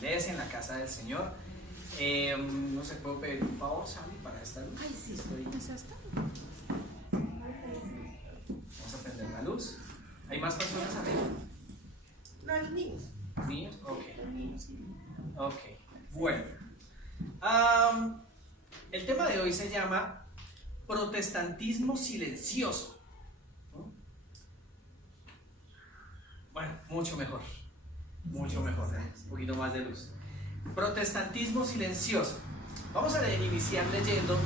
iglesia, en la casa del Señor. No sé, ¿puedo pedir un favor, Sammy, para esta luz? Ay, sí, Vamos a prender la luz. ¿Hay más personas arriba? no, los niños. ¿Niños? Ok. Los niños, sí. Ok. Bueno. El tema de hoy se llama protestantismo silencioso. ¿No? Bueno, mucho mejor. Mucho mejor. Un poquito más de luz. Protestantismo silencioso. Vamos a iniciar leyendo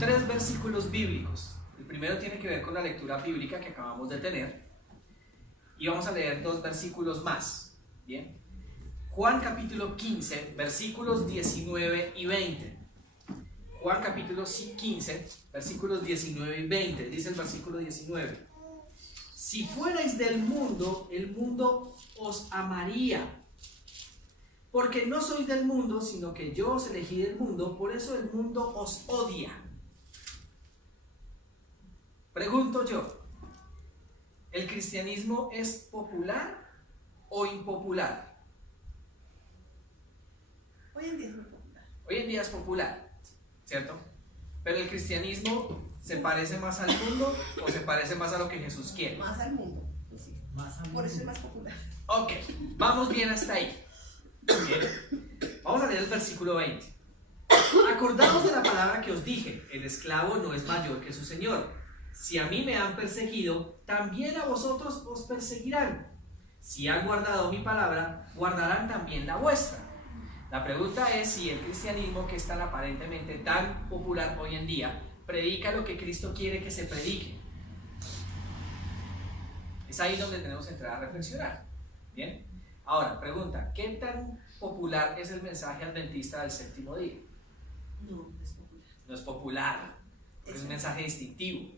3 versículos bíblicos. El primero tiene que ver con la lectura bíblica que acabamos de tener. Y vamos a leer 2 versículos más. Bien. Juan capítulo 15, versículos 19 y 20. Juan capítulo 15, versículos 19 y 20. Dice el versículo 19: si fuerais del mundo, el mundo os amaría. Porque no sois del mundo, sino que yo os elegí del mundo, por eso el mundo os odia. Pregunto yo, ¿el cristianismo es popular o impopular? Hoy en día es muy popular. Hoy en día es popular, ¿cierto? Pero el cristianismo ¿se parece más al mundo o se parece más a lo que Jesús quiere? Más al mundo. Pues sí. Por eso es más popular. Ok, vamos bien hasta ahí. Bien. Vamos a leer el versículo 20. Acordaos de la palabra que os dije: el esclavo no es mayor que su señor. Si a mí me han perseguido, también a vosotros os perseguirán. Si han guardado mi palabra, guardarán también la vuestra. La pregunta es si el cristianismo, que es tan aparentemente tan popular hoy en día, predica lo que Cristo quiere que se predique. Es ahí donde tenemos que entrar a reflexionar. Bien. Ahora, pregunta, ¿qué tan popular es el mensaje adventista del séptimo día? No, no es popular. No es popular, es un mensaje distintivo.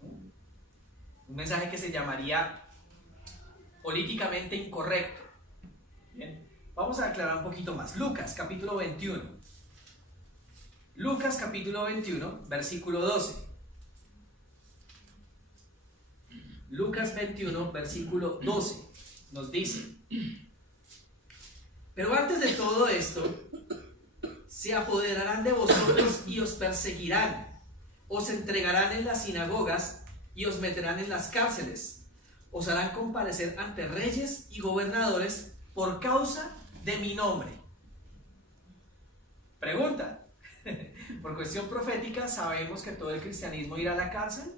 Un mensaje que se llamaría políticamente incorrecto. Bien. Vamos a aclarar un poquito más. Lucas capítulo 21. Lucas capítulo 21, versículo 12. Lucas 21, versículo 12. Nos dice: pero antes de todo esto, se apoderarán de vosotros y os perseguirán, os entregarán en las sinagogas y os meterán en las cárceles, os harán comparecer ante reyes y gobernadores por causa de mi nombre. Pregunta: por cuestión profética, ¿sabemos que todo el cristianismo irá a la cárcel?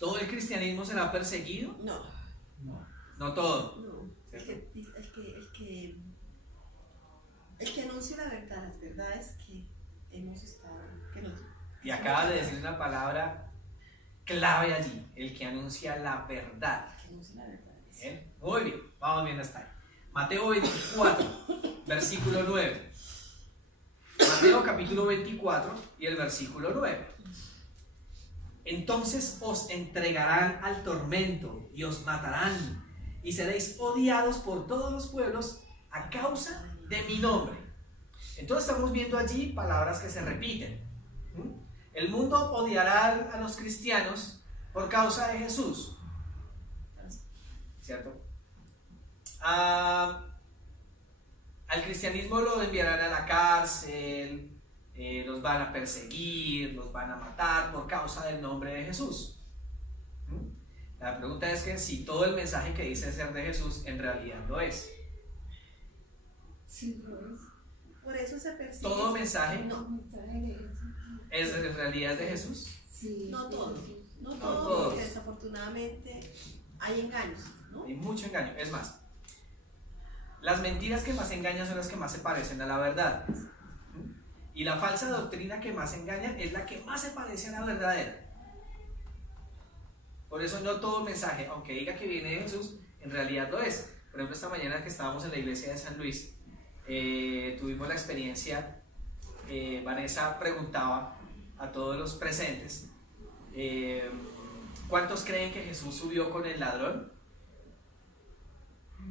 ¿Todo el cristianismo será perseguido? No. No todo. No. El que anuncia la verdad, las verdades que hemos estado. Y acabas de decir una palabra clave allí: el que anuncia la verdad. El que anuncia la verdad. ¿Bien? Muy bien, vamos bien hasta ahí. Mateo 24, versículo 9. Mateo capítulo 24 y el versículo 9. Entonces os entregarán al tormento y os matarán, y seréis odiados por todos los pueblos a causa de mi nombre. Entonces estamos viendo allí palabras que se repiten. El mundo odiará a los cristianos por causa de Jesús, ¿cierto? Al cristianismo lo enviarán a la cárcel, los van a perseguir, los van a matar por causa del nombre de Jesús. La pregunta es que si todo el mensaje que dice ser de Jesús en realidad lo es. Sí, por eso se persigue. ¿Todo mensaje no, es en realidad es de Jesús? Sí, no todo. No No todo, todos. porque desafortunadamente hay engaños, ¿no? Hay mucho engaño. Es más, las mentiras que más engañan son las que más se parecen a la verdad. Y la falsa doctrina que más engaña es la que más se parece a la verdadera. Por eso no todo mensaje, aunque diga que viene de Jesús, en realidad lo es. Por ejemplo, esta mañana que estábamos en la iglesia de San Luis, tuvimos la experiencia, Vanessa preguntaba a todos los presentes, ¿cuántos creen que Jesús subió con el ladrón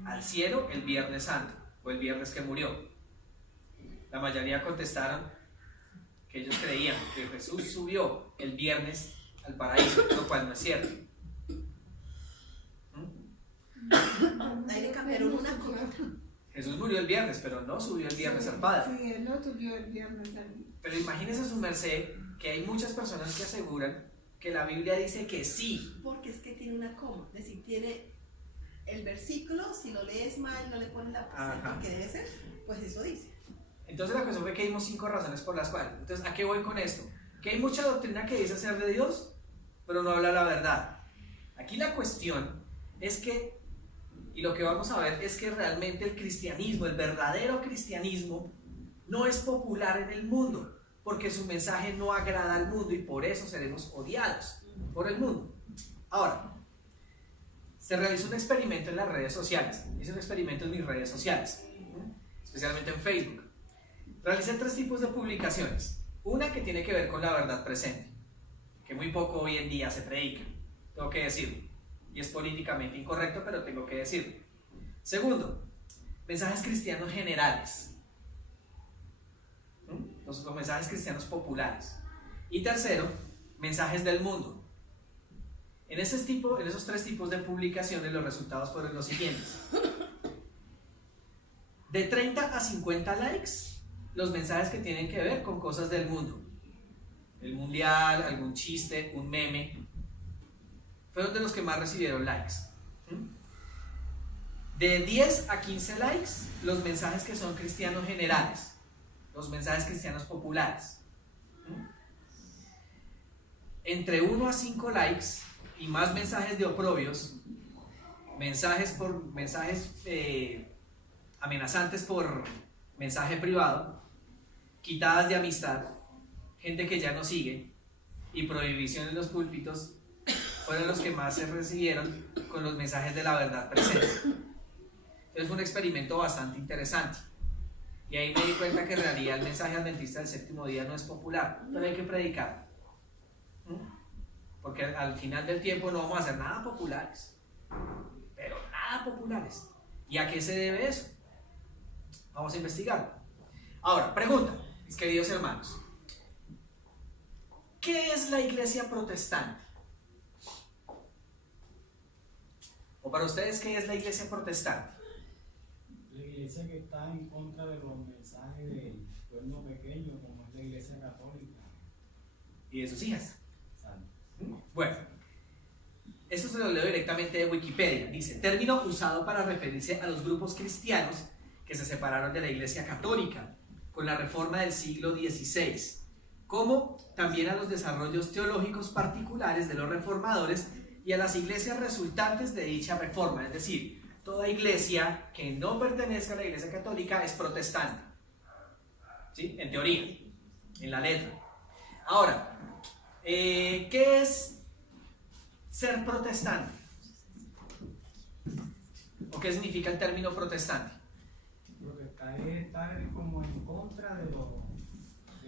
al cielo el Viernes Santo o el viernes que murió? La mayoría contestaron que ellos creían que Jesús subió el viernes al paraíso, lo cual no es cierto. Ahí le cambiaron una con otra. Jesús murió el viernes, pero no subió el viernes al Padre. Sí, él no subió el viernes al... Pero imagínese su merced que hay muchas personas que aseguran que la Biblia dice que sí. Porque es que tiene una coma, es decir, tiene el versículo, si lo lees mal, no le pones la Ajá. presente que debe ser, pues eso dice. Entonces la cuestión fue que dimos 5 razones por las cuales. Entonces, ¿a qué voy con esto? Que hay mucha doctrina que dice ser de Dios, pero no habla la verdad. Aquí la cuestión es que, y lo que vamos a ver es que realmente el cristianismo, el verdadero cristianismo, no es popular en el mundo, porque su mensaje no agrada al mundo y por eso seremos odiados por el mundo. Ahora, se realizó un experimento en las redes sociales. Hice un experimento en mis redes sociales, especialmente en Facebook. Realicé 3 tipos de publicaciones. Una que tiene que ver con la verdad presente, que muy poco hoy en día se predica, tengo que decirlo, y es políticamente incorrecto, pero tengo que decirlo. Segundo, mensajes cristianos generales, los mensajes cristianos populares. Y tercero, mensajes del mundo. En esos 3 tipos de publicaciones los resultados fueron los siguientes. De 30 a 50 likes, los mensajes que tienen que ver con cosas del mundo. El mundial, algún chiste, un meme. Fueron de los que más recibieron likes. De 10 a 15 likes, los mensajes que son cristianos generales. Los mensajes cristianos populares. Entre 1 a 5 likes y más mensajes de oprobios, mensajes amenazantes por mensaje privado, quitadas de amistad, gente que ya no sigue y prohibición en los púlpitos fueron los que más se recibieron con los mensajes de la verdad presente. Entonces fue un experimento bastante interesante y ahí me di cuenta que en realidad el mensaje adventista del séptimo día no es popular, pero hay que predicar, porque al final del tiempo no vamos a hacer nada populares, pero nada populares. ¿Y a qué se debe eso? Vamos a investigarlo. Ahora, pregunta, mis queridos hermanos, ¿qué es la iglesia protestante? O para ustedes, ¿qué es la iglesia protestante? La iglesia que está en contra de los mensajes del pueblo pequeño, como es la iglesia católica. Y de sus hijas. Exacto. Bueno, esto se lo leo directamente de Wikipedia. Dice, término usado para referirse a los grupos cristianos que se separaron de la iglesia católica con la reforma del siglo XVI, como también a los desarrollos teológicos particulares de los reformadores y a las iglesias resultantes de dicha reforma. Es decir, toda iglesia que no pertenezca a la iglesia católica es protestante, ¿sí? En teoría, en la letra. Ahora, ¿qué es ser protestante? ¿O qué significa el término protestante? Lo que está es estar como en contra de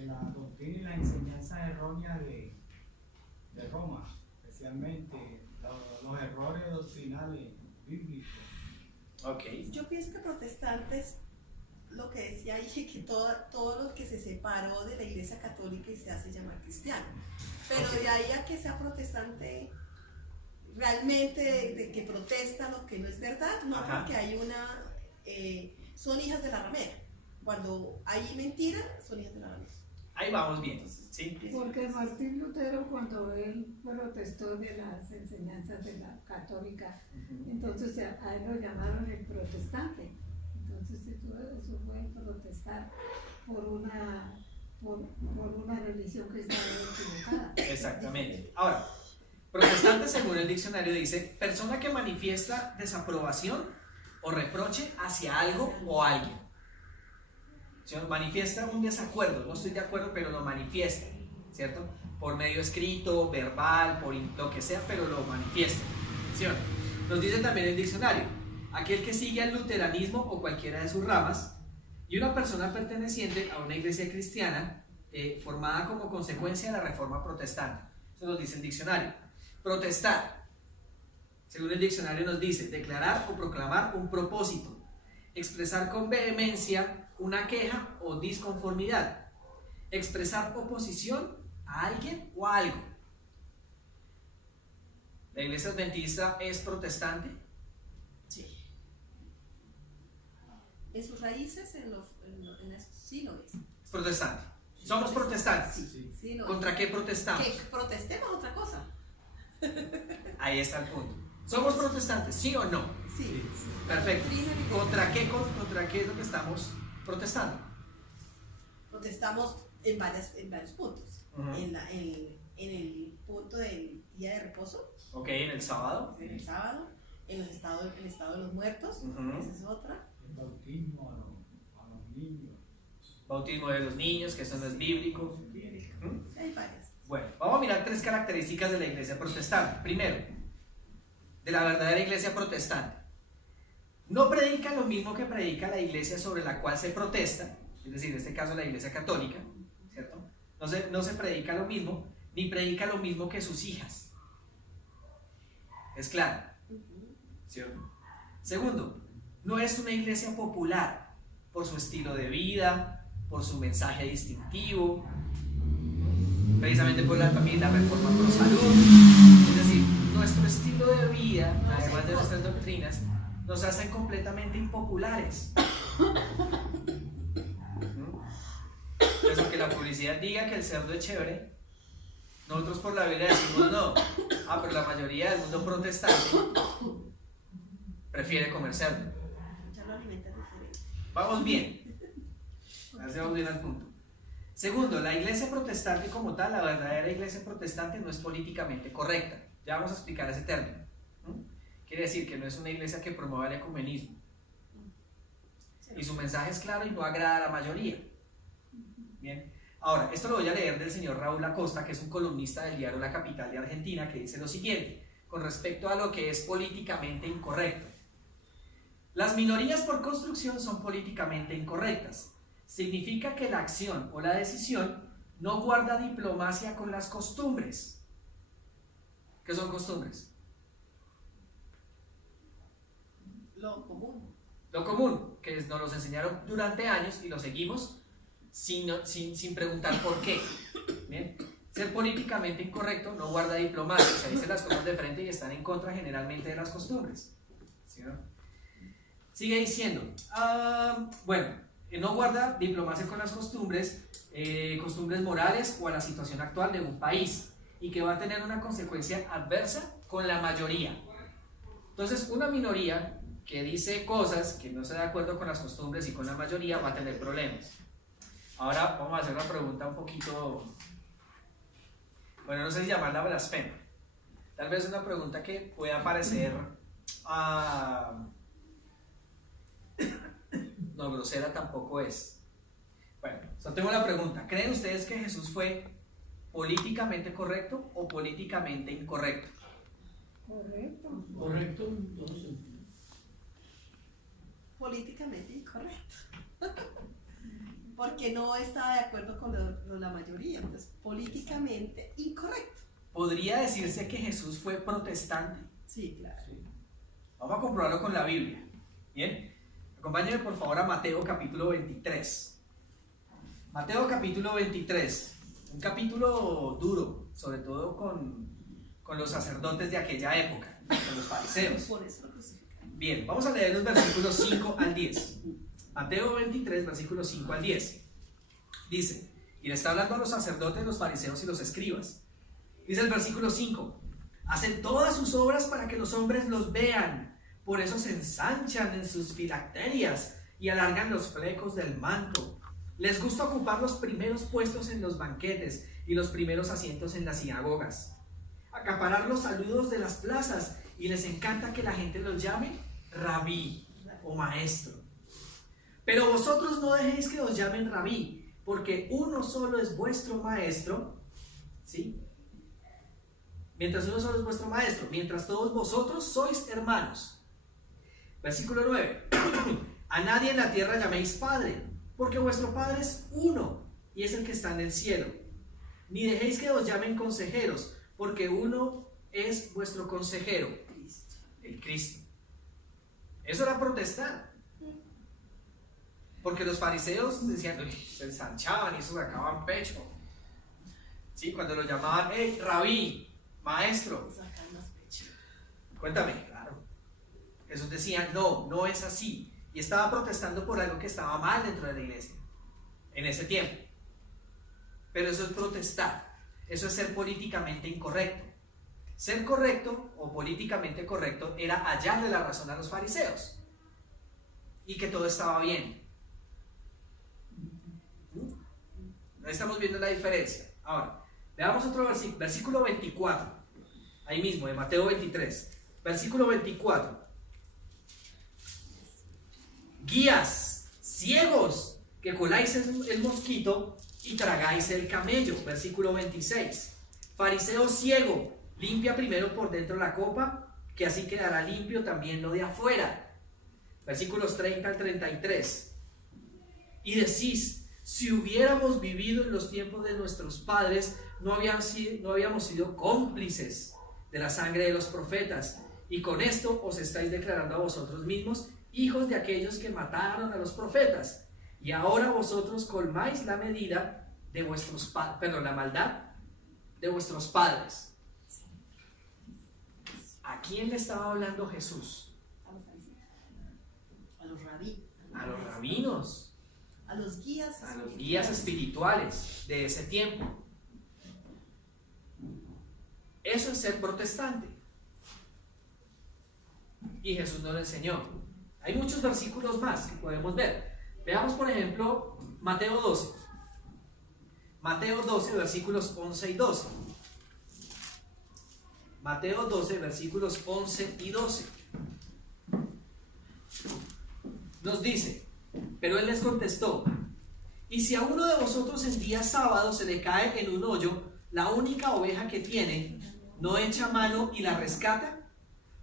la doctrina y la enseñanza errónea de Roma, especialmente los errores doctrinales bíblicos. Ok. Yo pienso que protestantes, lo que decía ahí, que todo lo que se separó de la iglesia católica y se hace llamar cristiano. Pero Ok. de ahí a que sea protestante realmente de que protesta lo que no es verdad, no, Ajá. porque hay son hijas de la ramera. Cuando hay mentira, son hijas de la ramera. Ahí vamos bien, ¿sí? Porque Martín Lutero, cuando él protestó de las enseñanzas de la católica, entonces a él lo llamaron el protestante. Entonces eso fue protestar por una religión cristiana equivocada. Exactamente. Ahora, protestante, según el diccionario, dice persona que manifiesta desaprobación o reproche hacia algo o alguien. ¿Sí? Manifiesta un desacuerdo, no estoy de acuerdo, pero lo manifiesta, ¿cierto? Por medio escrito, verbal, por lo que sea, pero lo manifiesta, ¿sí? Nos dice también el diccionario, aquel que sigue al luteranismo o cualquiera de sus ramas, y una persona perteneciente a una iglesia cristiana formada como consecuencia de la reforma protestante. Eso nos dice el diccionario. Protestar, según el diccionario, nos dice declarar o proclamar un propósito, expresar con vehemencia una queja o disconformidad, expresar oposición a alguien o a algo. ¿La iglesia adventista es protestante? Sí. En sus raíces, sí lo es. Es protestante. Somos protestantes. Sí, sí lo ¿Contra es. qué protestamos? Que protestemos otra cosa. Ahí está el punto. ¿Somos protestantes, sí o no? Sí. Perfecto. Doctrina y ¿Contra qué es lo que estamos protestando? Protestamos en varios puntos. Ujú. En el punto del día de reposo, Ok, en el sábado. en el sábado, en el estado de los muertos, Ujú. esa es otra. El bautismo a los niños. Bautismo de los niños, que eso no es bíblico. ¿Mm? Hay varias. Bueno, vamos a mirar 3 características de la iglesia protestante. Primero, de la verdadera iglesia protestante. No predica lo mismo que predica la iglesia sobre la cual se protesta, es decir, en este caso la iglesia católica, ¿cierto? No se predica lo mismo, ni predica lo mismo que sus hijas. Es claro, ¿cierto? Segundo, no es una iglesia popular por su estilo de vida, por su mensaje distintivo, precisamente por también la reforma pro salud. Es decir, nuestro estilo de vida, además de nuestras doctrinas, nos hacen completamente impopulares. Pues aunque la publicidad diga que el cerdo es chévere, nosotros por la Biblia decimos no. Pero la mayoría del mundo protestante prefiere comer cerdo. Ya lo alimentan diferente. Vamos bien. Hacemos bien al punto. Segundo, la iglesia protestante como tal, la verdadera iglesia protestante no es políticamente correcta. Ya vamos a explicar ese término. Quiere decir que no es una iglesia que promueva el ecumenismo. Y su mensaje es claro y no agrada a la mayoría. Bien. Ahora, esto lo voy a leer del señor Raúl Acosta, que es un columnista del diario La Capital de Argentina, que dice lo siguiente, con respecto a lo que es políticamente incorrecto. Las minorías por construcción son políticamente incorrectas. Significa que la acción o la decisión no guarda diplomacia con las costumbres. ¿Qué son costumbres? Lo común. Lo común, que nos los enseñaron durante años y lo seguimos sin preguntar por qué. ¿Bien? Ser políticamente incorrecto no guarda diplomacia, se dicen las cosas de frente y están en contra generalmente de las costumbres. ¿Sí, no? Sigue diciendo, no guarda diplomacia con las costumbres, costumbres morales o a la situación actual de un país y que va a tener una consecuencia adversa con la mayoría. Entonces, una minoría que dice cosas que no está de acuerdo con las costumbres y con la mayoría va a tener problemas. Ahora vamos a hacer una pregunta un poquito, no sé si llamarla blasfema. Tal vez una pregunta que pueda parecer no, grosera tampoco es. Bueno, solo tengo la pregunta. ¿Creen ustedes que Jesús fue políticamente correcto o políticamente incorrecto? Correcto. Correcto, entonces. Políticamente incorrecto. Porque no estaba de acuerdo con la mayoría. Entonces, políticamente incorrecto. ¿Podría decirse que Jesús fue protestante? Sí, claro. Vamos a comprobarlo con la Biblia. Bien, acompáñenme por favor a Mateo capítulo 23. Mateo capítulo 23, un capítulo duro, sobre todo con los sacerdotes de aquella época, con los fariseos. Por eso lo crucificaron. Bien, vamos a leer los versículos 5 al 10. Mateo 23, versículos 5 al 10. Dice, y le está hablando a los sacerdotes, los fariseos y los escribas. Dice el versículo 5, hacen todas sus obras para que los hombres los vean, por eso se ensanchan en sus filacterias y alargan los flecos del manto. Les gusta ocupar los primeros puestos en los banquetes y los primeros asientos en las sinagogas, acaparar los saludos de las plazas, y les encanta que la gente los llame rabí o maestro. Pero vosotros no dejéis que os llamen rabí, porque uno solo es vuestro maestro, ¿sí? Mientras uno solo es vuestro maestro, mientras todos vosotros sois hermanos. Versículo 9. A nadie en la tierra llaméis padre, porque vuestro Padre es uno, y es el que está en el cielo. Ni dejéis que os llamen consejeros, porque uno es vuestro consejero, el Cristo. Eso era protestar. Porque los fariseos decían, se ensanchaban y eso sacaban pecho. ¿Sí? Cuando lo llamaban, rabí, maestro. Sacar más pecho. Cuéntame, claro. Jesús decía, no es así. y estaba protestando por algo que estaba mal dentro de la iglesia en ese tiempo. Pero eso es protestar, eso es ser políticamente incorrecto. Ser correcto o políticamente correcto era hallarle la razón a los fariseos y que todo estaba bien. Estamos viendo la diferencia. Ahora, veamos otro versículo, versículo 24, ahí mismo, de Mateo 23, versículo 24. Guías, ciegos, que coláis el mosquito y tragáis el camello. Versículo 26. Fariseo ciego, limpia primero por dentro la copa, que así quedará limpio también lo de afuera. Versículos 30 al 33. Y decís, si hubiéramos vivido en los tiempos de nuestros padres, no habíamos sido cómplices de la sangre de los profetas, y con esto os estáis declarando a vosotros mismos hijos de aquellos que mataron a los profetas, y ahora vosotros colmáis la medida de vuestros la maldad de vuestros padres. ¿A quién le estaba hablando Jesús? A los rabí, A los rabinos, a los guías espirituales de ese tiempo. Eso es ser protestante. Y Jesús nos lo enseñó. Hay muchos versículos más que podemos ver. Veamos, por ejemplo, Mateo 12. Mateo 12, versículos 11 y 12. Mateo 12, versículos 11 y 12. Nos dice, pero él les contestó, y si a uno de vosotros en día sábado se le cae en un hoyo la única oveja que tiene, ¿no echa mano y la rescata?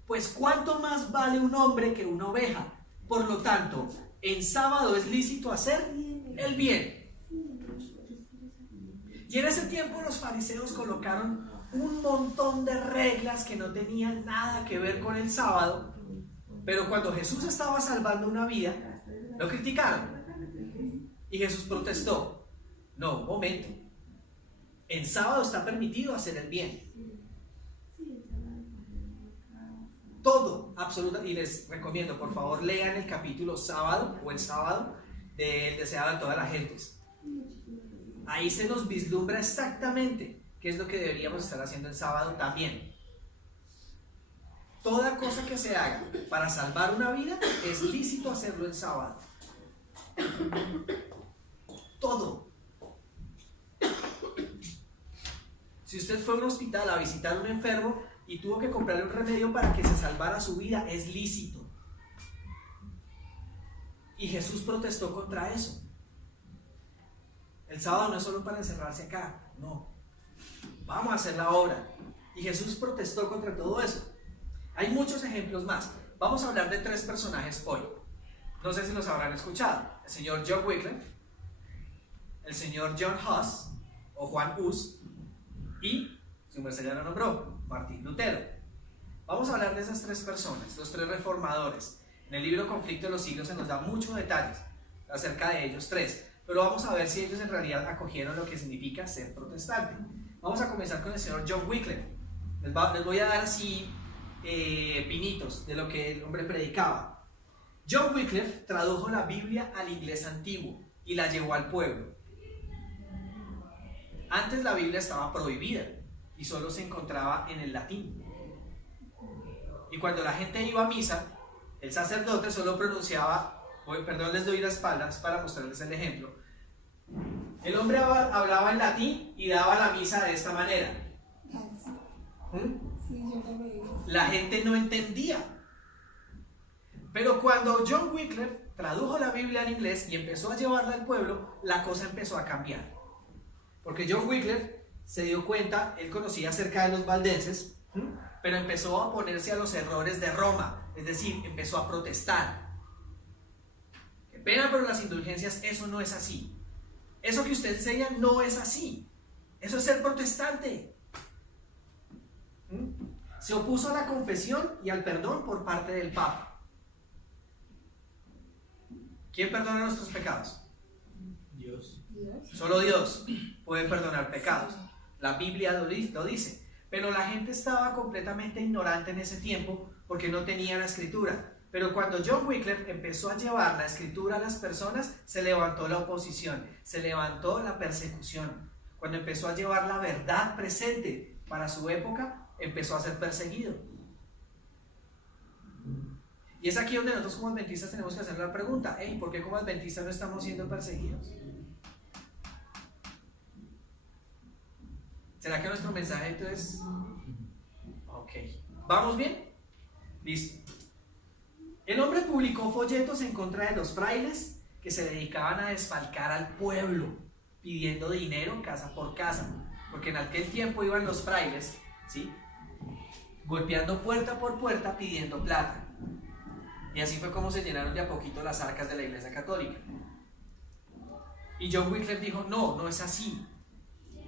Pues cuánto más vale un hombre que una oveja. Por lo tanto, en sábado es lícito hacer el bien. Y en ese tiempo los fariseos colocaron un montón de reglas que no tenían nada que ver con el sábado, pero cuando Jesús estaba salvando una vida, lo criticaron. Y Jesús protestó, no, un momento, en sábado está permitido hacer el bien. Todo, absolutamente, y les recomiendo, por favor, lean el capítulo sábado o el sábado del deseado de todas las gentes. Ahí se nos vislumbra exactamente qué es lo que deberíamos estar haciendo el sábado también. Toda cosa que se haga para salvar una vida es lícito hacerlo el sábado. Todo. Si usted fue a un hospital a visitar a un enfermo y tuvo que comprarle un remedio para que se salvara su vida, es lícito. Y Jesús protestó contra eso. El sábado no es solo para encerrarse acá, no. Vamos a hacer la obra. Y Jesús protestó contra todo eso. Hay muchos ejemplos más. Vamos a hablar de 3 personajes hoy. No sé si los habrán escuchado. El señor John Wycliffe, el señor John Huss o Juan Hus y, su merced ya lo nombró, Martín Lutero. Vamos a hablar de esas 3 personas, los 3 reformadores. En el libro Conflicto de los Siglos se nos da muchos detalles acerca de ellos 3, pero vamos a ver si ellos en realidad acogieron lo que significa ser protestante. Vamos a comenzar con el señor John Wycliffe. Les voy a dar así pinitos de lo que el hombre predicaba. John Wycliffe tradujo la Biblia al inglés antiguo y la llevó al pueblo. Antes la Biblia estaba prohibida y solo se encontraba en el latín. Y cuando la gente iba a misa, el sacerdote solo pronunciaba, perdón, les doy las espaldas para mostrarles el ejemplo. El hombre hablaba en latín y daba la misa de esta manera. La gente no entendía. Pero cuando John Wycliffe tradujo la Biblia al inglés y empezó a llevarla al pueblo, la cosa empezó a cambiar. Porque John Wycliffe se dio cuenta, él conocía acerca de los valdenses, pero empezó a oponerse a los errores de Roma, es decir, empezó a protestar. Qué pena, pero las indulgencias, eso no es así. Eso que usted enseña no es así. Eso es ser protestante. Se opuso a la confesión y al perdón por parte del Papa. ¿Quién perdona nuestros pecados? Dios. Solo Dios puede perdonar pecados. La Biblia lo dice. Pero la gente estaba completamente ignorante en ese tiempo porque no tenía la escritura. Pero cuando John Wycliffe empezó a llevar la escritura a las personas, se levantó la oposición, se levantó la persecución. Cuando empezó a llevar la verdad presente para su época, empezó a ser perseguido. Y es aquí donde nosotros como adventistas tenemos que hacer la pregunta: ¿por qué como adventistas no estamos siendo perseguidos? ¿Será que nuestro mensaje entonces? Ok, ¿vamos bien? Listo. El hombre publicó folletos en contra de los frailes que se dedicaban a desfalcar al pueblo, pidiendo dinero casa por casa, porque en aquel tiempo iban los frailes, ¿sí?, golpeando puerta por puerta pidiendo plata. Y así fue como se llenaron de a poquito las arcas de la Iglesia Católica. Y John Wycliffe dijo: no, no es así.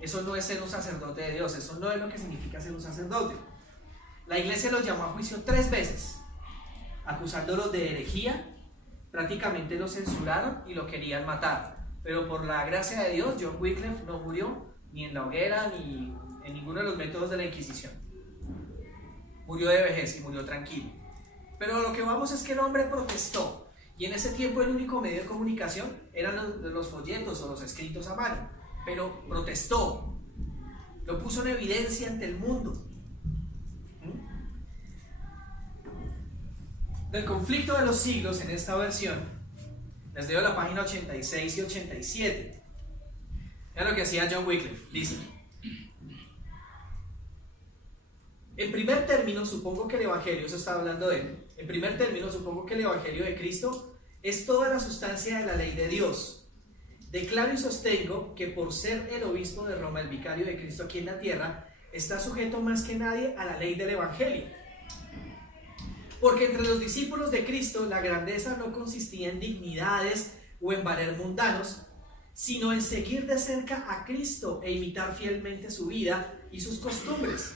Eso no es ser un sacerdote de Dios, eso no es lo que significa ser un sacerdote. La Iglesia los llamó a juicio 3 veces, acusándolos de herejía. Prácticamente lo censuraron y lo querían matar. Pero por la gracia de Dios, John Wycliffe no murió ni en la hoguera ni en ninguno de los métodos de la Inquisición. Murió de vejez y murió tranquilo. Pero lo que vamos es que el hombre protestó. Y en ese tiempo el único medio de comunicación eran los folletos o los escritos a mano. Pero protestó. Lo puso en evidencia ante el mundo. Del conflicto de los siglos, en esta versión, les leo la página 86 y 87. Vean lo que hacía John Wycliffe. Dice: en primer término, supongo que el Evangelio, eso está hablando de él, en primer término, supongo que el Evangelio de Cristo es toda la sustancia de la ley de Dios. Declaro y sostengo que por ser el obispo de Roma, el vicario de Cristo aquí en la tierra, está sujeto más que nadie a la ley del Evangelio. Porque entre los discípulos de Cristo la grandeza no consistía en dignidades o en valer mundanos, sino en seguir de cerca a Cristo e imitar fielmente su vida y sus costumbres.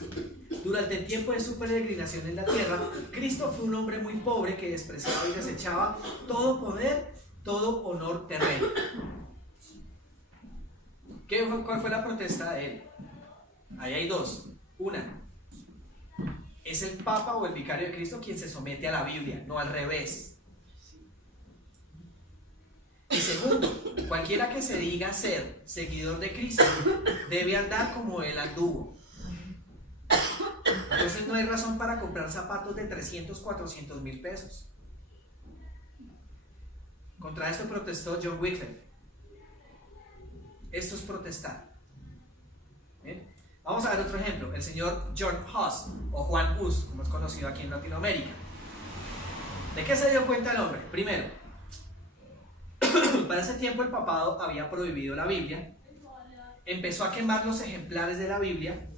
Durante el tiempo de su peregrinación en la tierra, Cristo fue un hombre muy pobre que despreciaba y desechaba todo poder, todo honor terreno. ¿Cuál fue la protesta de él? Ahí hay 2. Una: es el Papa o el vicario de Cristo quien se somete a la Biblia, no al revés. Y segundo, cualquiera que se diga ser seguidor de Cristo debe andar como él anduvo. Entonces no hay razón para comprar zapatos de 300, 400 mil pesos. Contra esto protestó John Wycliffe. Esto es protestar. ¿Bien? Vamos a ver otro ejemplo. El señor John Huss, o Juan Hus, como es conocido aquí en Latinoamérica. ¿De qué se dio cuenta el hombre? Primero, para ese tiempo el papado había prohibido la Biblia. Empezó a quemar los ejemplares de la Biblia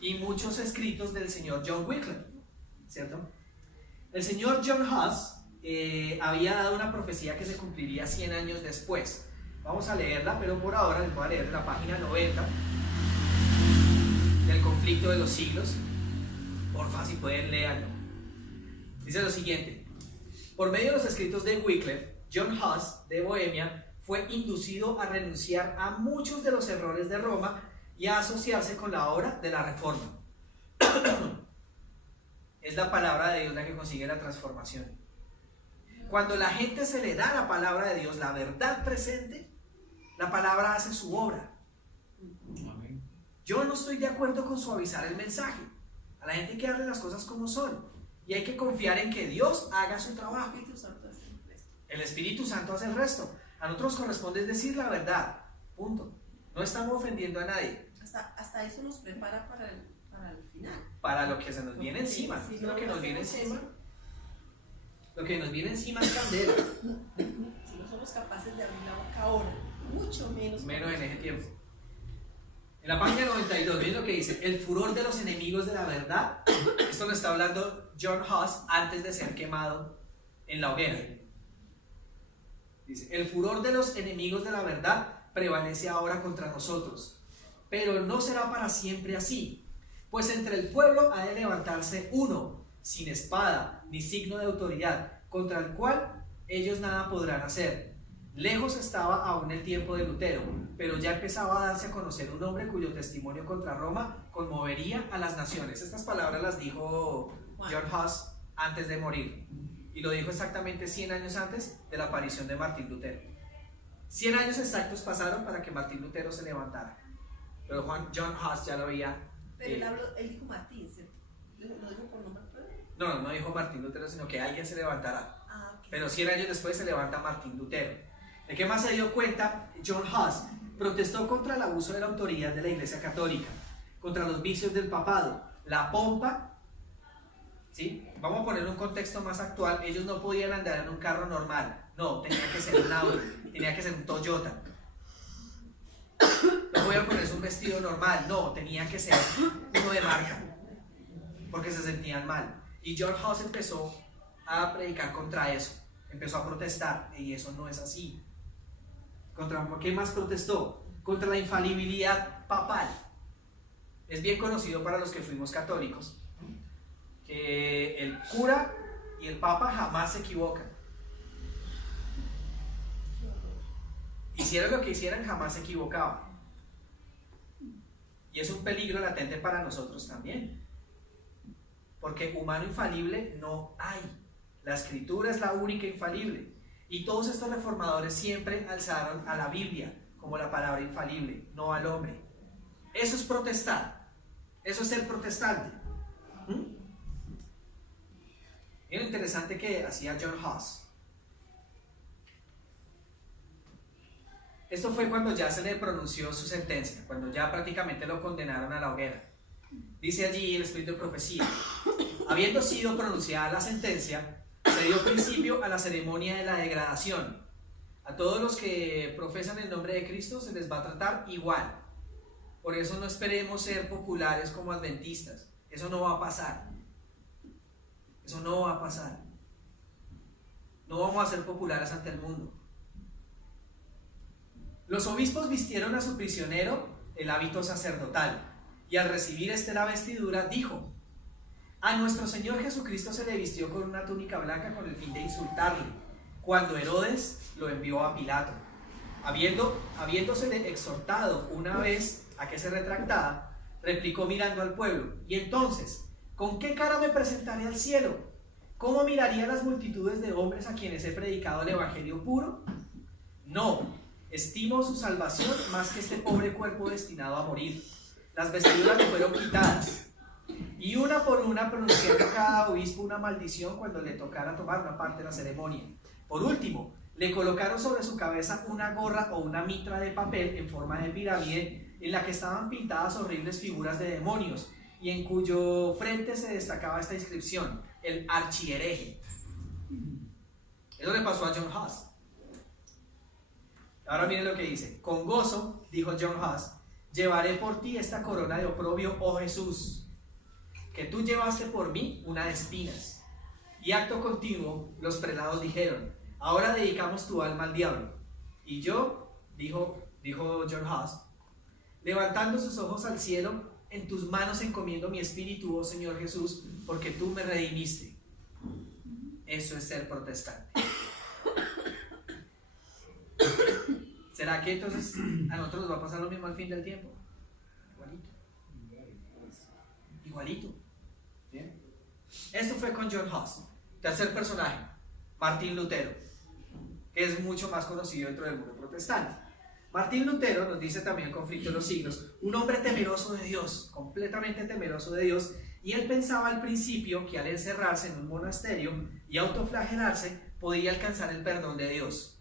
y muchos escritos del señor John Wycliffe, ¿cierto? El señor John Huss había dado una profecía que se cumpliría 100 años después. Vamos a leerla, pero por ahora les voy a leer la página 90 del conflicto de los siglos. Porfa, si pueden, léanlo. Dice lo siguiente: por medio de los escritos de Wycliffe, John Huss de Bohemia fue inducido a renunciar a muchos de los errores de Roma y a asociarse con la obra de la Reforma. Es la palabra de Dios la que consigue la transformación. Cuando la gente se le da la palabra de Dios, la verdad presente, la palabra hace su obra. Amén. Yo no estoy de acuerdo con suavizar el mensaje. A la gente hay que darle las cosas como son. Y hay que confiar en que Dios haga su trabajo. El Espíritu Santo hace el resto. El Espíritu Santo hace el resto. A nosotros corresponde decir la verdad. Punto. No estamos ofendiendo a nadie. Hasta eso nos prepara para el final. Para lo que se nos viene encima. Si Lo que no nos viene hacemos encima. eso, Lo que nos viene encima es candela. si no somos capaces de abrir la boca ahora, mucho menos En ese tiempo. En la página 92, miren lo que dice: el furor de los enemigos de la verdad. Esto lo está hablando John Huss antes de ser quemado en la hoguera. Dice: el furor de los enemigos de la verdad prevalece ahora contra nosotros, pero no será para siempre así, pues entre el pueblo ha de levantarse uno, sin espada ni signo de autoridad, contra el cual ellos nada podrán hacer. Lejos estaba aún el tiempo de Lutero, pero ya empezaba a darse a conocer un hombre cuyo testimonio contra Roma conmovería a las naciones. Estas palabras las dijo John Huss antes de morir. Y y lo dijo exactamente 100 años antes de la aparición de Martín Lutero. 100 años exactos pasaron para que Martín Lutero se levantara, pero John Huss ya lo había... Pero él dijo Martín, ¿cierto? ¿Lo dijo por nombre propio? No dijo Martín Lutero, sino que alguien se levantará. Ok. Pero 100 años después se levanta Martín Lutero. ¿De qué más se dio cuenta? John Huss protestó contra el abuso de la autoridad de la Iglesia Católica, contra los vicios del papado, la pompa, ¿sí? Vamos a poner un contexto más actual. Ellos no podían andar en un carro normal, no, tenía que ser un Audi, tenía que ser un Toyota. No podían ponerse un vestido normal, no, tenía que ser uno de marca, porque se sentían mal. Y John Huss empezó a predicar contra eso, empezó a protestar, y eso no es así. ¿Contra qué más protestó? Contra la infalibilidad papal. Es bien conocido para los que fuimos católicos que el cura y el papa jamás se equivocan. Hicieran lo que hicieran, jamás se equivocaban. Y es un peligro latente para nosotros también. Porque humano infalible no hay. La escritura es la única infalible. Y todos estos reformadores siempre alzaron a la Biblia como la palabra infalible, no al hombre. Eso es protestar. Eso es ser protestante. Y lo interesante que hacía John Huss. Esto fue cuando ya se le pronunció su sentencia, cuando ya prácticamente lo condenaron a la hoguera. Dice allí el espíritu de profecía: habiendo sido pronunciada la sentencia, se dio principio a la ceremonia de la degradación. A todos los que profesan el nombre de Cristo se les va a tratar igual. Por eso no esperemos ser populares como adventistas. Eso no va a pasar. Eso no va a pasar. No vamos a ser populares ante el mundo. Los obispos vistieron a su prisionero el hábito sacerdotal, y al recibir la vestidura dijo: a nuestro Señor Jesucristo se le vistió con una túnica blanca con el fin de insultarle, cuando Herodes lo envió a Pilato. Habiéndosele exhortado una vez a que se retractara, replicó mirando al pueblo: y entonces, ¿con qué cara me presentaré al cielo? ¿Cómo miraría a las multitudes de hombres a quienes he predicado el evangelio puro? No, estimo su salvación más que este pobre cuerpo destinado a morir. Las vestiduras le fueron quitadas, y una por una pronunciando cada obispo una maldición cuando le tocara tomar una parte de la ceremonia. Por último, le colocaron sobre su cabeza una gorra o una mitra de papel en forma de pirámide, en la que estaban pintadas horribles figuras de demonios, y en cuyo frente se destacaba esta inscripción: el archihereje. Eso le pasó a John Huss. Ahora miren lo que dice: con gozo, dijo John Huss, llevaré por ti esta corona de oprobio, oh Jesús, que tú llevaste por mí una de espinas. Y acto continuo los prelados dijeron: ahora dedicamos tu alma al diablo. Y yo, dijo John Huss, levantando sus ojos al cielo, en tus manos encomiendo mi espíritu, oh Señor Jesús, porque tú me redimiste. Eso es ser protestante. ¿Será que entonces a nosotros nos va a pasar lo mismo al fin del tiempo? Igualito. ¿Bien? Esto fue con John Huss. Tercer personaje, Martín Lutero, que es mucho más conocido dentro del mundo protestante. Martín Lutero, nos dice también el Conflicto de los Siglos, un hombre temeroso de Dios, completamente temeroso de Dios, y él pensaba al principio que al encerrarse en un monasterio y autoflagelarse podía alcanzar el perdón de Dios.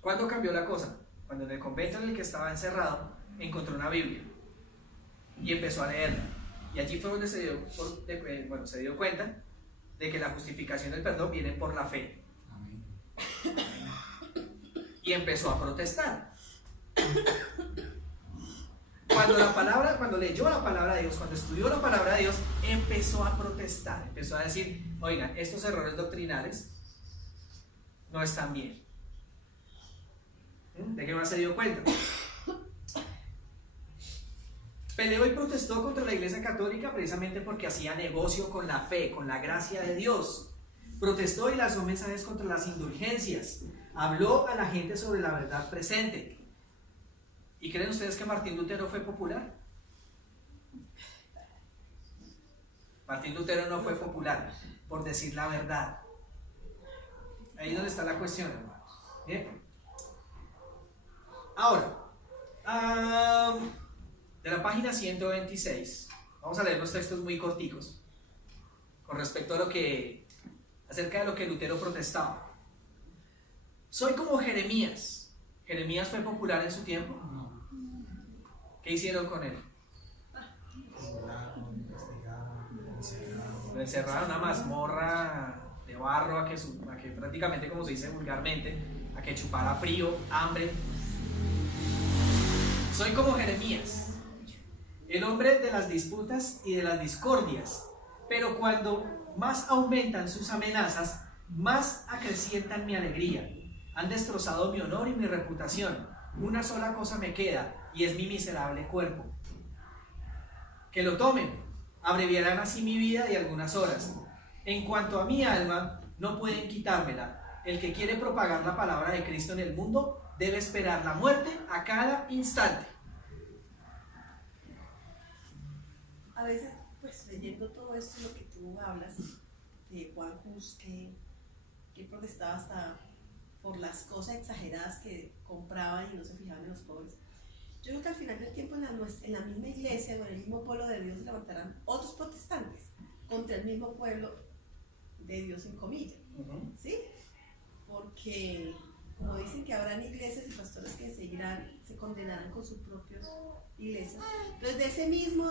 ¿Cuándo cambió la cosa? Cuando en el convento en el que estaba encerrado encontró una Biblia y empezó a leerla, y allí fue donde se dio cuenta de que la justificación del perdón viene por la fe. Amén. Y empezó a protestar. Cuando leyó la palabra de Dios, cuando estudió la palabra de Dios, empezó a protestar, empezó a decir: oigan, estos errores doctrinales no están bien. ¿De qué más se dio cuenta? Peleó y protestó contra la Iglesia Católica precisamente porque hacía negocio con la fe, con la gracia de Dios. Protestó y lanzó mensajes contra las indulgencias. Habló a la gente sobre la verdad presente. ¿Y creen ustedes que Martín Lutero fue popular? Martín Lutero no fue popular por decir la verdad. Ahí es donde está la cuestión, hermanos. Bien. Ahora, de la página 126, vamos a leer los textos muy corticos con respecto a acerca de lo que Lutero protestaba. Soy como Jeremías. ¿Jeremías fue popular en su tiempo? ¿Qué hicieron con él? Lo encerraron a una mazmorra de barro a que prácticamente, como se dice vulgarmente, a que chupara frío, hambre. Soy como Jeremías, el hombre de las disputas y de las discordias, pero cuando más aumentan sus amenazas, más acrecientan mi alegría. Han destrozado mi honor y mi reputación. Una sola cosa me queda, y es mi miserable cuerpo. Que lo tomen, abreviarán así mi vida de algunas horas. En cuanto a mi alma, no pueden quitármela. El que quiere propagar la palabra de Cristo en el mundo debe esperar la muerte a cada instante. A veces, pues leyendo todo esto, lo que tú hablas de Juan Hus, que protestaba hasta por las cosas exageradas que compraban y no se fijaban en los pobres. Yo creo que al final del tiempo en la misma iglesia o en el mismo pueblo de Dios se levantarán otros protestantes contra el mismo pueblo de Dios en comillas, ¿sí? Porque como dicen que habrán iglesias y pastores que se condenarán con sus propias iglesias, entonces de ese mismo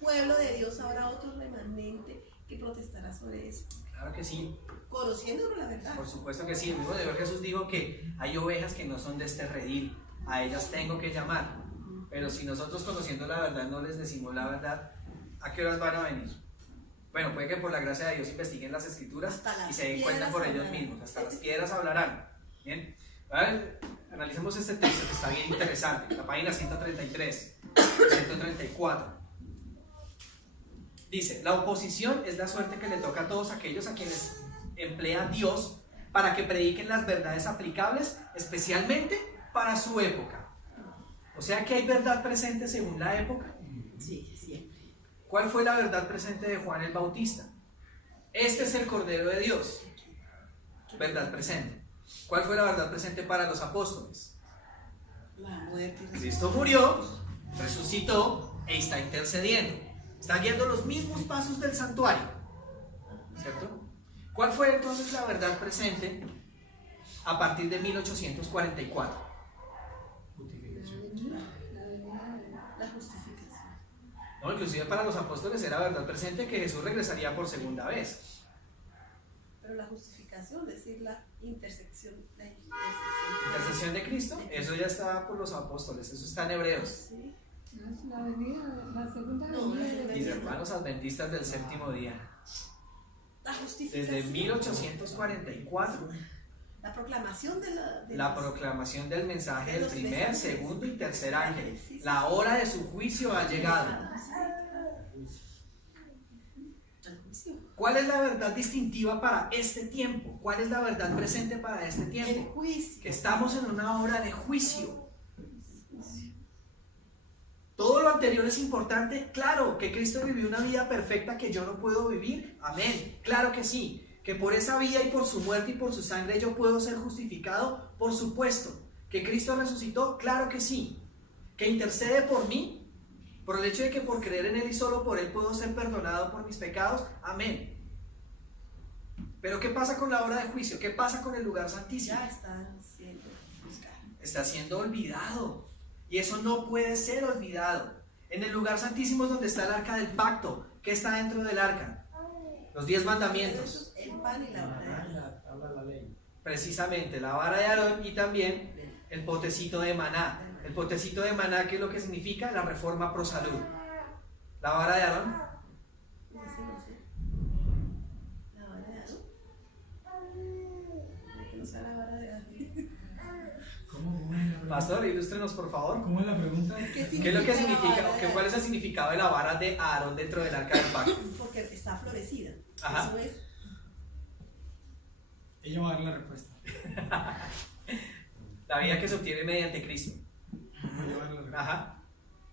pueblo de Dios habrá otro remanente que protestará sobre eso. Claro que sí. Conociéndolo la verdad. Por supuesto que sí. El mismo Señor Jesús dijo que hay ovejas que no son de este redil, a ellas tengo que llamar. Pero si nosotros, conociendo la verdad, no les decimos la verdad, ¿a qué horas van a venir? Bueno, puede que por la gracia de Dios investiguen las escrituras y se den cuenta por ellos mismos. Hasta las piedras hablarán. Bien. Ahora, analicemos este texto que está bien interesante. La página 133, 134. Dice: la oposición es la suerte que le toca a todos aquellos a quienes emplea Dios para que prediquen las verdades aplicables, especialmente para su época. O sea que hay verdad presente según la época. Sí, siempre. ¿Cuál fue la verdad presente de Juan el Bautista? Este es el Cordero de Dios. Verdad presente. ¿Cuál fue la verdad presente para los apóstoles? La muerte. Cristo murió, resucitó e está intercediendo. Está guiando los mismos pasos del santuario. ¿Cierto? ¿Cuál fue entonces la verdad presente a partir de 1844? La justificación. No, inclusive para los apóstoles era verdad presente que Jesús regresaría por segunda vez. Pero la justificación, es decir, la intersección. Intercesión de Cristo, eso ya está por los apóstoles, eso está en Hebreos. Sí. Es la venida, la segunda No, venida la de segunda Mis Cristo. hermanos adventistas del séptimo día. La justificación. Desde 1844, La proclamación de la proclamación del mensaje de del los primer, tres ángeles. segundo y tercer ángel. Sí, sí, La hora de su juicio ha llegado. El juicio. ¿Cuál es la verdad distintiva para este tiempo? ¿Cuál es la verdad presente para este El tiempo? juicio. Que estamos en una hora de juicio. Todo lo anterior es importante, claro. Que Cristo vivió una vida perfecta que yo no puedo vivir, amén, claro que sí. Que por esa vida y por su muerte y por su sangre yo puedo ser justificado, por supuesto. Que Cristo resucitó, claro que sí. Que intercede por mí, por el hecho de que por creer en Él y solo por Él puedo ser perdonado por mis pecados, amén. Pero ¿qué pasa con la hora de juicio? ¿Qué pasa con el lugar santísimo? Ya están siendo buscados. Está siendo olvidado. Y eso no puede ser olvidado. En el lugar santísimo es donde está el arca del pacto. ¿Qué está dentro del arca? Los 10 mandamientos. El pan y la vara. Habla la ley. Precisamente, la vara de Aarón y también el potecito de maná. El potecito de maná, ¿qué es lo que significa? La reforma pro salud. La vara de Aarón. La vara de Aarón. Que no sea la vara de Aarón. ¿Cómo es la pregunta? Pastor, ilústrenos por favor. ¿Cómo es la pregunta? ¿Qué es lo que significa? ¿Cuál es el significado de la vara de Aarón dentro del arca del pacto? Porque está florecida. Ajá. Eso es. Ella va a dar la respuesta. La vida que se obtiene mediante Cristo. Ella va a dar la respuesta. Ajá.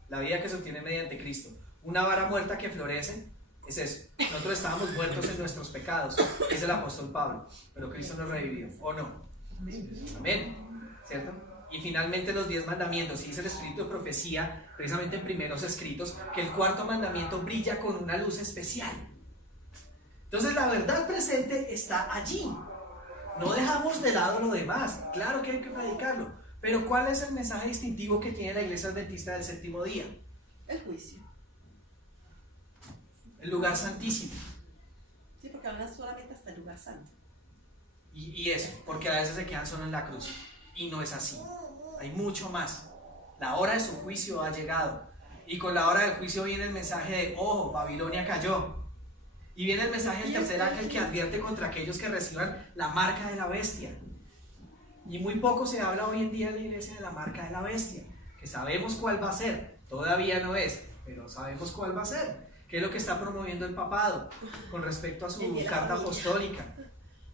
La vida que se obtiene mediante Cristo. Una vara muerta que florece Es eso. Nosotros estábamos muertos en nuestros pecados, dice el apóstol Pablo, pero Cristo nos revivió, ¿o no? Amén. ¿Cierto? Y finalmente los 10 mandamientos, y dice el espíritu de profecía, precisamente en primeros escritos, que el cuarto mandamiento brilla con una luz especial. Entonces la verdad presente está allí. No dejamos de lado lo demás, claro que hay que predicarlo, pero ¿cuál es el mensaje distintivo que tiene la iglesia adventista del séptimo día? El juicio. El lugar santísimo. Sí, porque hablan solamente hasta el lugar santo. Y eso, porque a veces se quedan solo en la cruz. Y no es así. Hay mucho más. La hora de su juicio ha llegado. Y con la hora del juicio viene el mensaje de, ojo, Babilonia cayó. Y viene el mensaje del tercer ángel que advierte contra aquellos que reciban la marca de la bestia. Y muy poco se habla hoy en día en la iglesia de la marca de la bestia. Que sabemos cuál va a ser. Todavía no es, pero sabemos cuál va a ser. ¿Qué es lo que está promoviendo el papado con respecto a su carta apostólica?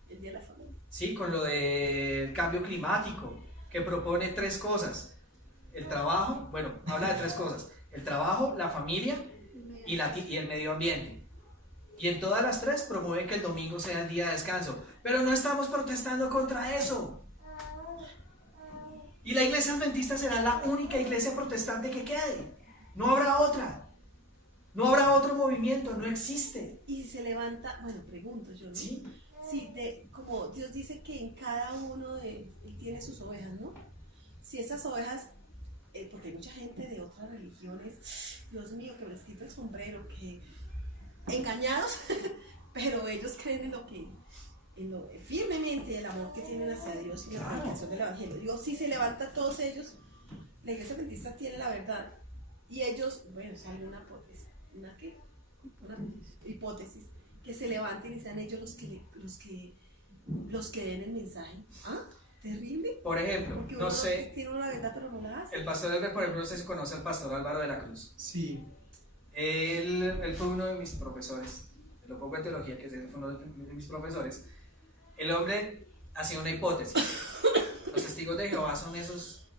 El día de la familia. Sí, con lo del cambio climático, que propone 3 cosas. El trabajo, bueno, habla de 3 cosas. El trabajo, la familia y el medio ambiente. Y en todas las 3 promueve que el domingo sea el día de descanso. Pero no estamos protestando contra eso. Y la iglesia adventista será la única iglesia protestante que quede. No habrá otra. No habrá otro movimiento, no existe. Y si se levanta, bueno, pregunto yo, ¿no? ¿Sí? Sí, como Dios dice que en cada uno Él tiene sus ovejas, ¿no? Si esas ovejas, porque hay mucha gente de otras religiones, Dios mío, que me les quito el sombrero, que engañados, pero ellos creen firmemente el amor que tienen hacia Dios y la predicación del Evangelio. Dios, si se levanta a todos ellos, la iglesia adventista tiene la verdad. Y ellos, bueno, sale una hipótesis, que se levanten y sean ellos los que den el mensaje. ¿Ah? Terrible. Por ejemplo, Porque no sé, tiene una verdad pero no la hace. el pastor Edgar, por ejemplo, no sé si conoce al pastor Álvaro de la Cruz. Sí. Él fue uno de mis profesores, de lo poco de teología que sé, fue uno de mis profesores. El hombre hacía una hipótesis. Los testigos de Jehová son esos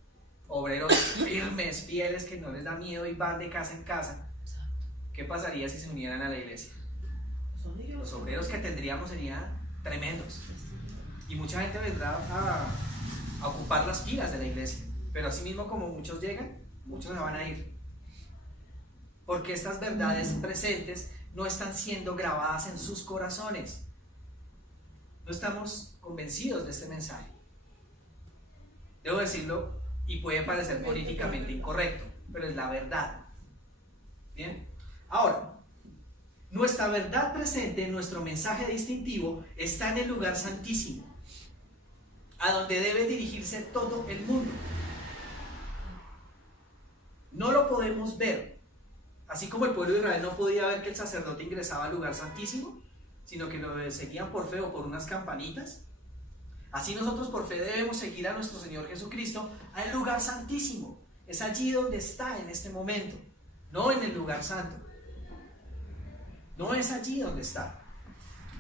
obreros firmes, fieles, que no les da miedo y van de casa en casa. ¿Qué pasaría si se unieran a la iglesia? Son ellos. Los obreros que tendríamos serían tremendos. Y mucha gente vendrá a ocupar las filas de la iglesia. Pero así mismo como muchos llegan, muchos se van a ir. Porque estas verdades presentes no están siendo grabadas en sus corazones. No estamos convencidos de este mensaje. Debo decirlo, y puede parecer políticamente incorrecto, pero es la verdad. ¿Bien? Ahora, nuestra verdad presente, nuestro mensaje distintivo, está en el lugar santísimo, a donde debe dirigirse todo el mundo. No lo podemos ver, así como el pueblo de Israel no podía ver que el sacerdote ingresaba al lugar santísimo, sino que lo seguían por fe o por unas campanitas. Así nosotros por fe debemos seguir a nuestro Señor Jesucristo al lugar santísimo. Es allí donde está en este momento, no en el lugar santo. No es allí donde está.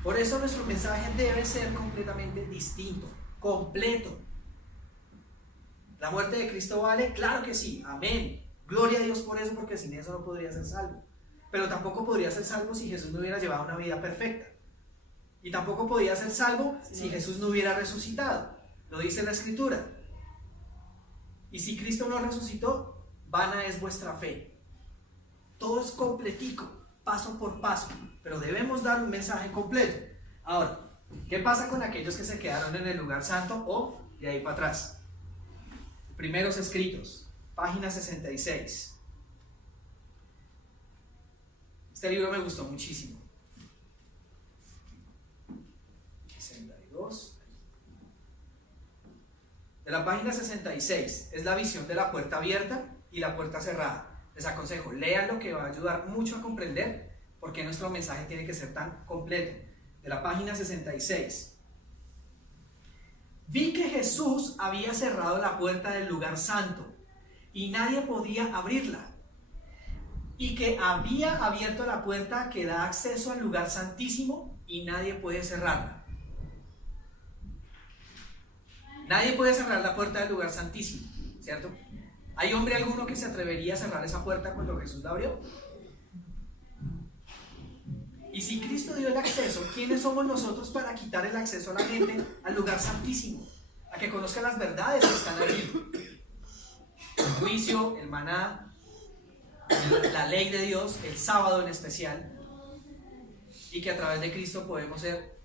Por eso nuestro mensaje debe ser completamente distinto, completo. ¿La muerte de Cristo vale? Claro que sí, amén. Gloria a Dios por eso, porque sin eso no podría ser salvo. Pero tampoco podría ser salvo si Jesús no hubiera llevado una vida perfecta. Y tampoco podía ser salvo si Jesús no hubiera resucitado. Lo dice la Escritura. Y si Cristo no resucitó, vana es vuestra fe. Todo es completico, paso por paso, pero debemos dar un mensaje completo. Ahora, ¿qué pasa con aquellos que se quedaron en el lugar santo o de ahí para atrás? Primeros escritos, página 66. Este libro me gustó muchísimo. 62. De la página 66 es la visión de la puerta abierta y la puerta cerrada. Les aconsejo, lean, que va a ayudar mucho a comprender por qué nuestro mensaje tiene que ser tan completo. De la página 66. Vi que Jesús había cerrado la puerta del lugar santo y nadie podía abrirla, y que había abierto la puerta que da acceso al lugar santísimo y nadie puede cerrarla. Nadie puede cerrar la puerta del lugar santísimo, ¿cierto? ¿Hay hombre alguno que se atrevería a cerrar esa puerta cuando Jesús la abrió? Y si Cristo dio el acceso, ¿quiénes somos nosotros para quitar el acceso a la gente al lugar santísimo? A que conozca las verdades que están allí. El juicio, el maná, la ley de Dios, el sábado en especial, y que a través de Cristo podemos ser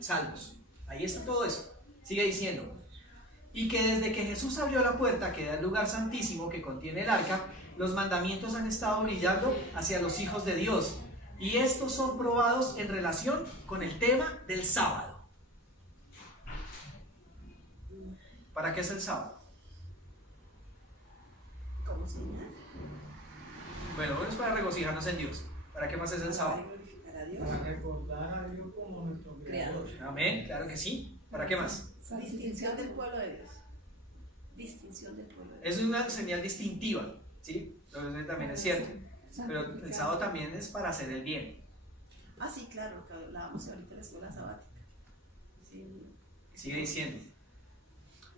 salvos. Ahí está todo eso. Sigue diciendo, y que desde que Jesús abrió la puerta que da el lugar santísimo que contiene el arca, los mandamientos han estado brillando hacia los hijos de Dios, y estos son probados en relación con el tema del sábado. ¿Para qué es el sábado? ¿Cómo señal? Bueno, es para regocijarnos en Dios. ¿Para qué más es el sábado? Para glorificar a Dios. Para recordar a Dios como nuestro Creador. creador. Amén, claro que sí. ¿Para qué más? Distinción del pueblo de Dios. Distinción del pueblo de Dios. Es una señal distintiva, ¿sí? Entonces también es cierto. Pero el sábado también es para hacer el bien. Ah, sí, claro, lo que hablábamos ahorita en la escuela sabática. Sí. Sigue diciendo.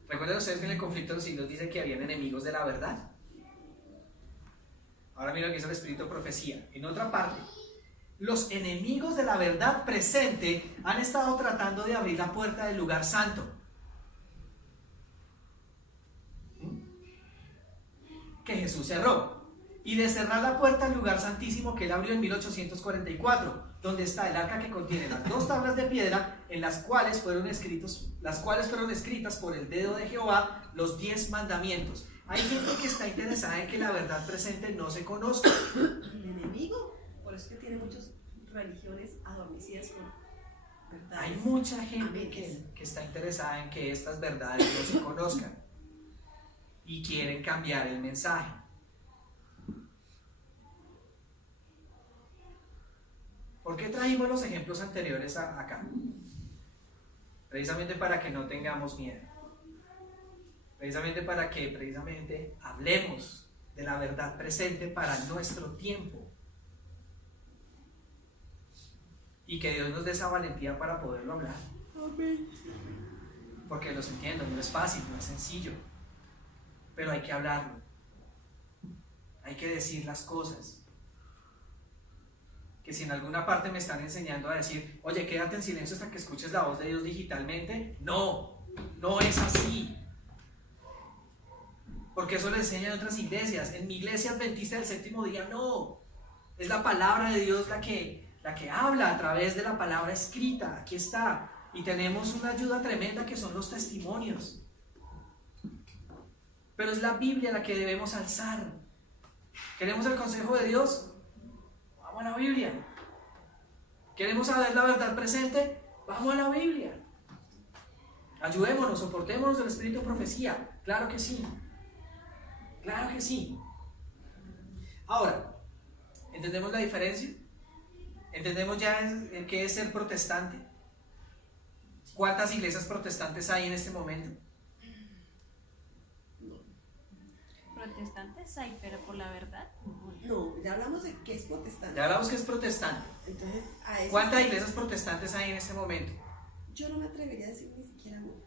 ¿Recuerdan ustedes que en el conflicto de los siglos dice que habían enemigos de la verdad? Ahora mira lo que dice el Espíritu de Profecía. En otra parte, los enemigos de la verdad presente han estado tratando de abrir la puerta del lugar santo. Que Jesús cerró. Y de cerrar la puerta al lugar santísimo que él abrió en 1844, donde está el arca que contiene las 2 tablas de piedra en las cuales fueron escritas por el dedo de Jehová los 10 mandamientos. Hay gente que está interesada en que la verdad presente no se conozca. El enemigo, por eso es que tiene muchas religiones adormecidas con verdades. Hay mucha gente que está interesada en que estas verdades no se conozcan y quieren cambiar el mensaje. ¿Por qué trajimos los ejemplos anteriores acá? Precisamente para que no tengamos miedo. Precisamente para que hablemos de la verdad presente para nuestro tiempo. Y que Dios nos dé esa valentía para poderlo hablar. Amén. Porque los entiendo, no es fácil, no es sencillo. Pero hay que hablarlo. Hay que decir las cosas. Que si en alguna parte me están enseñando a decir, oye, quédate en silencio hasta que escuches la voz de Dios digitalmente, no es así. Porque eso lo enseñan en otras iglesias. En mi iglesia adventista del séptimo día, no. Es la palabra de Dios la que habla a través de la palabra escrita. Aquí está. Y tenemos una ayuda tremenda que son los testimonios. Pero es la Biblia la que debemos alzar. ¿Queremos el consejo de Dios? Vamos a la Biblia. ¿Queremos saber la verdad presente? Vamos a la Biblia. Ayudémonos, soportémonos del Espíritu de Profecía. Claro que sí. Claro que sí. Ahora, ¿entendemos la diferencia? ¿Entendemos ya en qué es ser protestante? ¿Cuántas iglesias protestantes hay en este momento? Protestantes hay, pero por la verdad. No, ya hablamos de qué es protestante. Ya hablamos que es protestante. Entonces, a eso ¿Cuántas iglesias protestantes hay en este momento? yo no me atrevería a decir ni siquiera uno,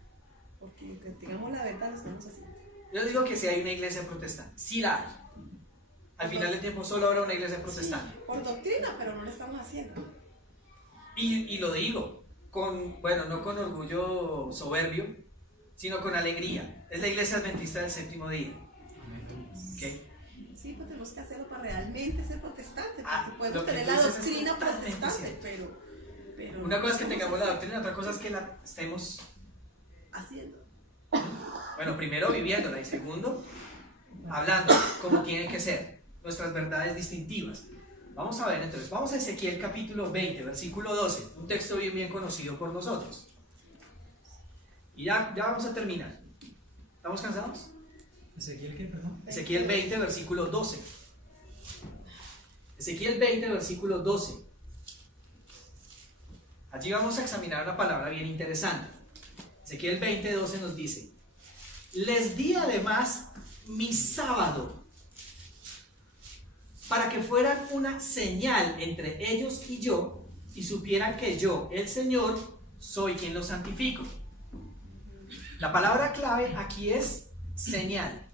porque aunque tengamos la verdad, lo estamos haciendo. Yo digo que sí hay una iglesia protestante. Sí la hay. Al final del tiempo solo habrá una iglesia protestante. Sí, por doctrina, pero no lo estamos haciendo. Y lo digo, no con orgullo soberbio, sino con alegría. Es la iglesia adventista del séptimo día. ¿Okay? Sí, pues tenemos que hacerlo para realmente ser protestante, porque Lo podemos que tener tú la dices es doctrina totalmente protestante, cierto. pero Una cosa es que no tengamos la estamos doctrina, otra cosa es que la estemos, haciendo. bueno, primero viviéndola y segundo, hablando como tienen que ser, nuestras verdades distintivas. Vamos a ver entonces, vamos a Ezequiel capítulo 20, versículo 12, un texto bien conocido por nosotros. Y ya vamos a terminar. ¿Estamos cansados? ¿Ezequiel qué, perdón? Ezequiel 20, versículo 12. Ezequiel 20, versículo 12. Allí vamos a examinar una palabra bien interesante. Ezequiel 20, 12 nos dice: les di además mi sábado para que fueran una señal entre ellos y yo, y supieran que yo, el Señor, soy quien los santifico. La palabra clave aquí es señal.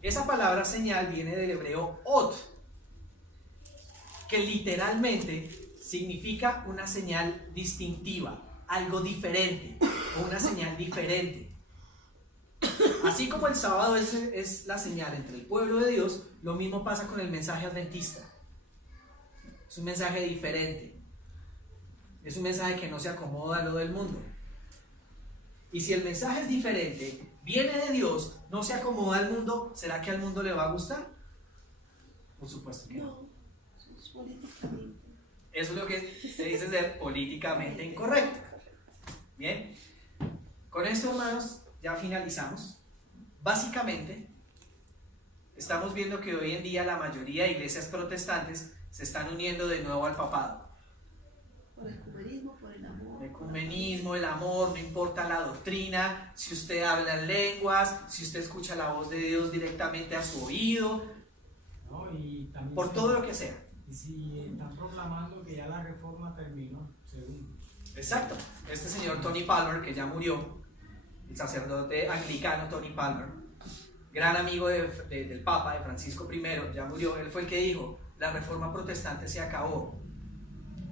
Esa palabra señal viene del hebreo ot, que literalmente significa una señal distintiva, algo diferente o una señal diferente. Así como el sábado es la señal entre el pueblo de Dios, lo mismo pasa con el mensaje adventista. Es un mensaje diferente. Es un mensaje que no se acomoda a lo del mundo. Y si el mensaje es diferente, viene de Dios, no se acomoda al mundo, ¿será que al mundo le va a gustar? Por supuesto que no. No, eso es políticamente. Eso es lo que se dice ser políticamente incorrecto. Bien, con esto, hermanos, ya finalizamos. Básicamente, estamos viendo que hoy en día la mayoría de iglesias protestantes se están uniendo de nuevo al papado. Por el ecumenismo, por el amor. El ecumenismo, el amor, no importa la doctrina, si usted habla en lenguas, si usted escucha la voz de Dios directamente a su oído, ¿no? Y también por todo lo que sea. Y si están proclamando que ya la reforma terminó, según. Exacto. Este señor Tony Palmer, que ya murió, el sacerdote anglicano Tony Palmer, gran amigo del Papa, de Francisco I, ya murió. Él fue el que dijo, la reforma protestante se acabó.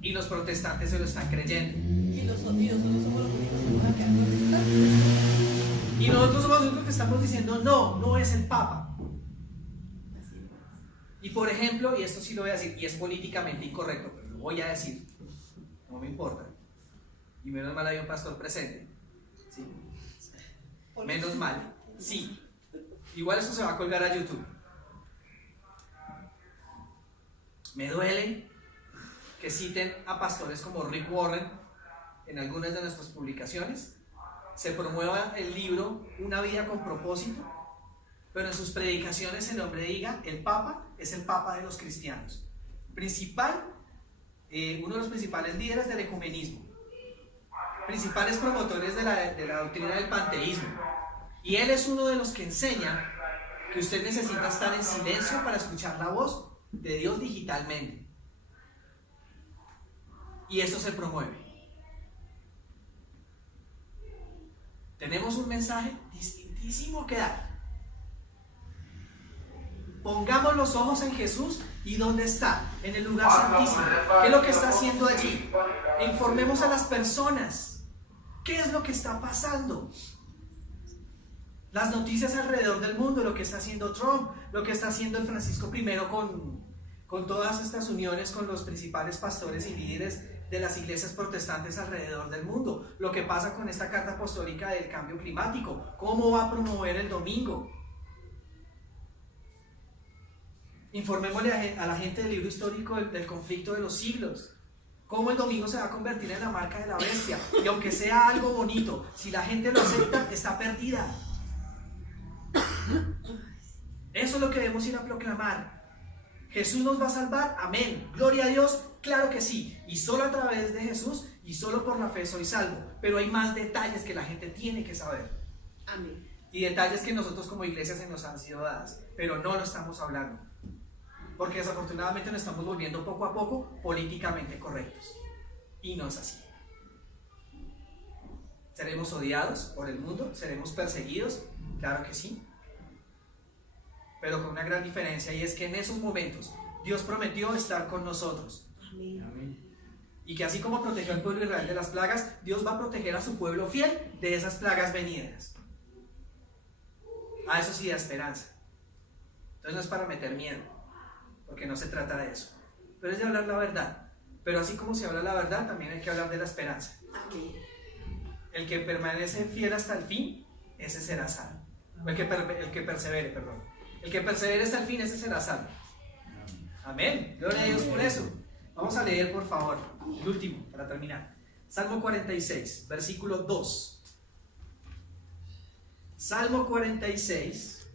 Y los protestantes se lo están creyendo. Y nosotros somos los únicos que van a quedar protestantes. Y nosotros somos los únicos que estamos diciendo, no, no es el Papa. Así es. Y por ejemplo, y esto sí lo voy a decir, y es políticamente incorrecto, pero lo voy a decir, no me importa. Y menos mal hay un pastor presente. ¿Sí? Menos mal, sí. Igual esto se va a colgar a YouTube. Me duele que citen a pastores como Rick Warren en algunas de nuestras publicaciones. Se promueva el libro Una vida con propósito, pero en sus predicaciones el hombre diga, el Papa es el Papa de los cristianos. Uno de los principales líderes del ecumenismo. Principales promotores de la doctrina del panteísmo. Y él es uno de los que enseña que usted necesita estar en silencio para escuchar la voz de Dios digitalmente. Y esto se promueve. Tenemos un mensaje distintísimo que dar. Pongamos los ojos en Jesús y ¿dónde está? En el lugar santísimo. ¿Qué es lo que está haciendo allí? E informemos a las personas. ¿Qué es lo que está pasando? Las noticias alrededor del mundo, lo que está haciendo Trump, lo que está haciendo el Francisco I con todas estas uniones con los principales pastores y líderes de las iglesias protestantes alrededor del mundo, lo que pasa con esta carta apostólica del cambio climático, cómo va a promover el domingo. Informémosle a la gente del libro histórico del conflicto de los siglos, cómo el domingo se va a convertir en la marca de la bestia, y aunque sea algo bonito, si la gente lo acepta, está perdida. Eso es lo que debemos ir a proclamar. ¿Jesús nos va a salvar? Amén. Gloria a Dios, claro que sí. Y solo a través de Jesús y solo por la fe soy salvo. Pero hay más detalles que la gente tiene que saber. Amén. Y detalles que nosotros como iglesia se nos han sido dadas, pero no lo estamos hablando. Porque desafortunadamente nos estamos volviendo poco a poco políticamente correctos. Y no es así. ¿Seremos odiados por el mundo? ¿Seremos perseguidos? Claro que sí. Pero con una gran diferencia, y es que en esos momentos Dios prometió estar con nosotros. Amén. Amén. Y que así como protegió al pueblo de Israel de las plagas, Dios va a proteger a su pueblo fiel de esas plagas venideras. A eso sí da esperanza. Entonces no es para meter miedo, porque no se trata de eso. Pero es de hablar la verdad. Pero así como se habla la verdad, también hay que hablar de la esperanza. Amén. El que permanece fiel hasta el fin, ese será salvo. El que persevere, perdón. El que persevere hasta el fin, ese será salvo. Amén. Gloria a Dios por eso. Vamos a leer, por favor, el último, para terminar. Salmo 46, versículo 2. Salmo 46.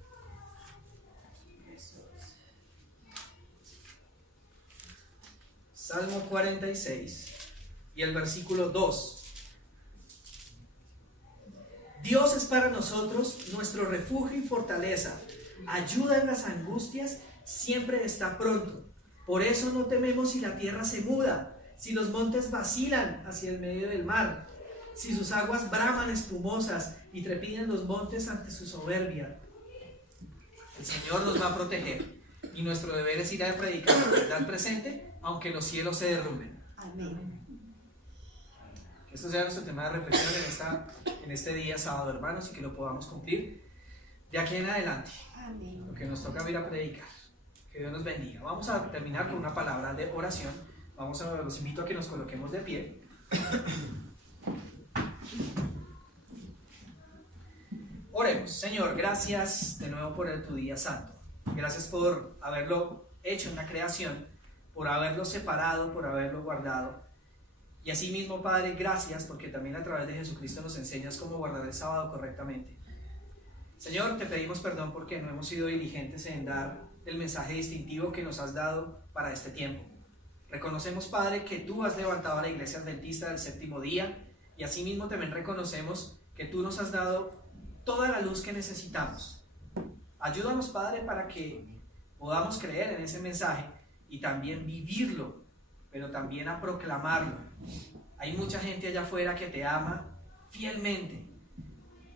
Salmo 46 y el versículo 2. Dios es para nosotros nuestro refugio y fortaleza, ayuda en las angustias, siempre está pronto. Por eso no tememos si la tierra se muda, si los montes vacilan hacia el medio del mar, si sus aguas braman espumosas y trepiden los montes ante su soberbia. El Señor nos va a proteger. y nuestro deber es ir a predicar la verdad presente, aunque los cielos se derrumben. Amén. Que esto sea nuestro tema de reflexión en este día sábado, hermanos, y que lo podamos cumplir de aquí en adelante. Amén. Lo que nos toca ir a predicar. Que Dios nos bendiga. Vamos a terminar con una palabra de oración. Los invito a que nos coloquemos de pie. Oremos. Señor, gracias de nuevo por tu día santo. Gracias por haberlo hecho en la creación, por haberlo separado, por haberlo guardado. Y asimismo, Padre, gracias porque también a través de Jesucristo nos enseñas cómo guardar el sábado correctamente. Señor, te pedimos perdón porque no hemos sido diligentes en dar el mensaje distintivo que nos has dado para este tiempo. Reconocemos, Padre, que tú has levantado a la Iglesia Adventista del séptimo día, y asimismo también reconocemos que tú nos has dado toda la luz que necesitamos. Ayúdanos, Padre, para que podamos creer en ese mensaje y también vivirlo, pero también a proclamarlo. Hay mucha gente allá afuera que te ama fielmente,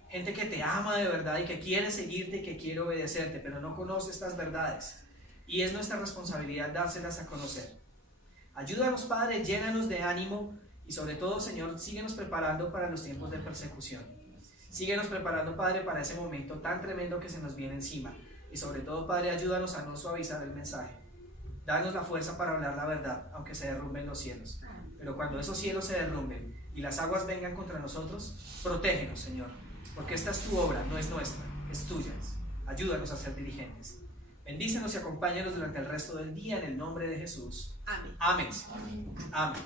gente que te ama de verdad y que quiere seguirte y que quiere obedecerte, pero no conoce estas verdades, y es nuestra responsabilidad dárselas a conocer. Ayúdanos, Padre, llénanos de ánimo y sobre todo, Señor, síguenos preparando para los tiempos de persecución. Síguenos preparando, Padre, para ese momento tan tremendo que se nos viene encima. Y sobre todo, Padre, ayúdanos a no suavizar el mensaje. Danos la fuerza para hablar la verdad, aunque se derrumben los cielos. Pero cuando esos cielos se derrumben y las aguas vengan contra nosotros, protégenos, Señor, porque esta es tu obra, no es nuestra, es tuya. Ayúdanos a ser diligentes. Bendícenos y acompáñanos durante el resto del día en el nombre de Jesús. Amén. Amén. Amén.